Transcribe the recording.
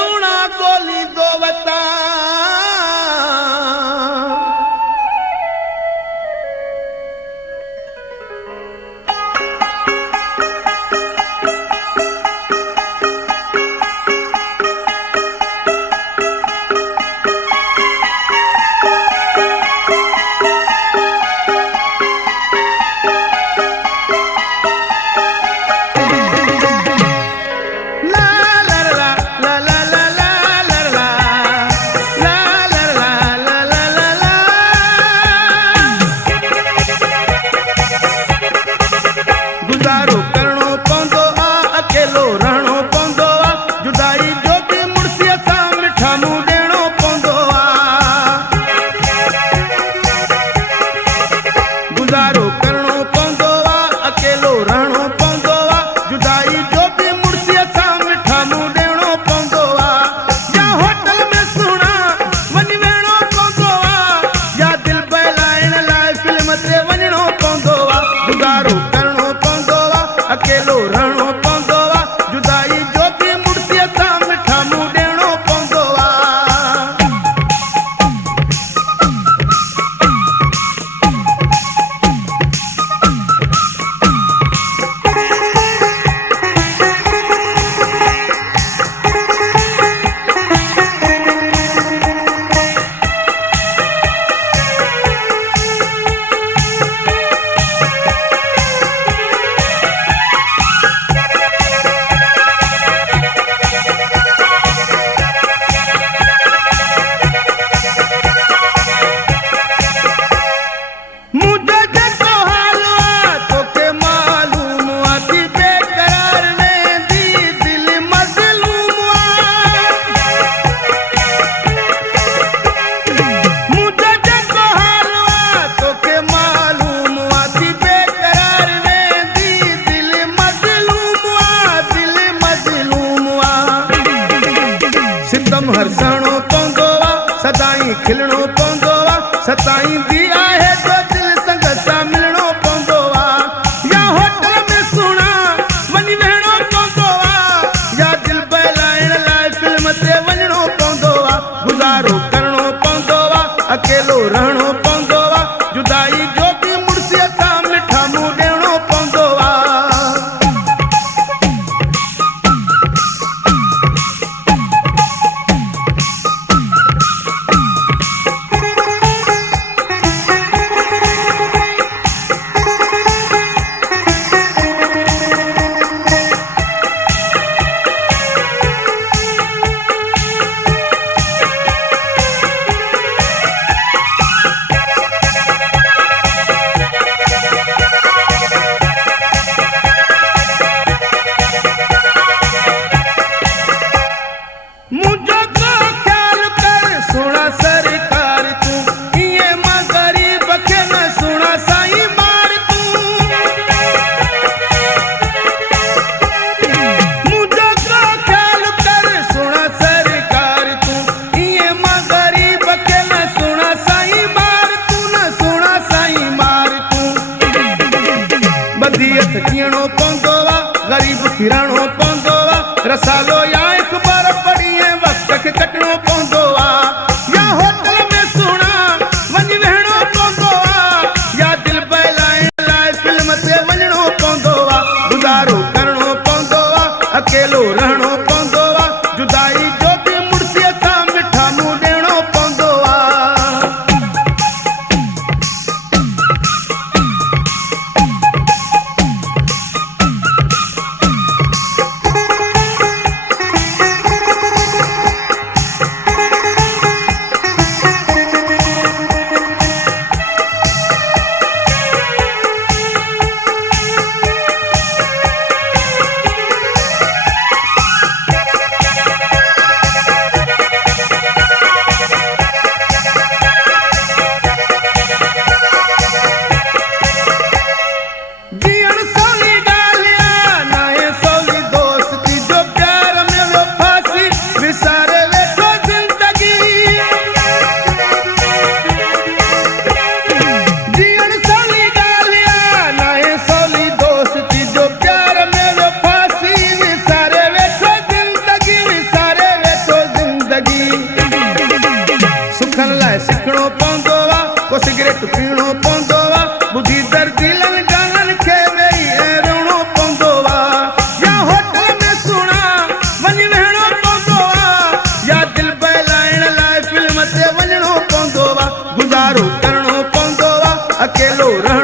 सुना गोली दो वता हरसणो पवंदो आहे सदाई खिलणो पवंदो आहे सताई दी आहे तो दिल संग सां मिलणो पवंदो आहे या होटल में सुणा वञी वेहणो पवंदो आहे या दिल बहलाइण लाइ फिल्म ते वञणो पवंदो आहे गुज़ारो करणो पवंदो आहे अकेलो रहणो पवंदो आहे जुदाई जो बि मुड़सीअ सां मिठा मुंहुं ॾियणो पवंदो आहे जीअणो पवंदो आहे ग़रीब फिरणो पवंदो आहे रसालो या अख़बार पढ़ी ऐं वक़्त खे कटणो पवंदो आहे या होटल में सुणा वञी वेहणो पवंदो आहे या दिल बहलाइण लाइ फिल्म ते वञणो पवंदो आहे गुज़ारो करणो पवंदो आहे अकेलो रहणो पवंदो आहे जुदाई जो बि मुड़सीअ सां मिठा मुंहुं ॾियणो पवंदो आहे गुज़ारो करणो पवंदो आहे, अकेलो रहणो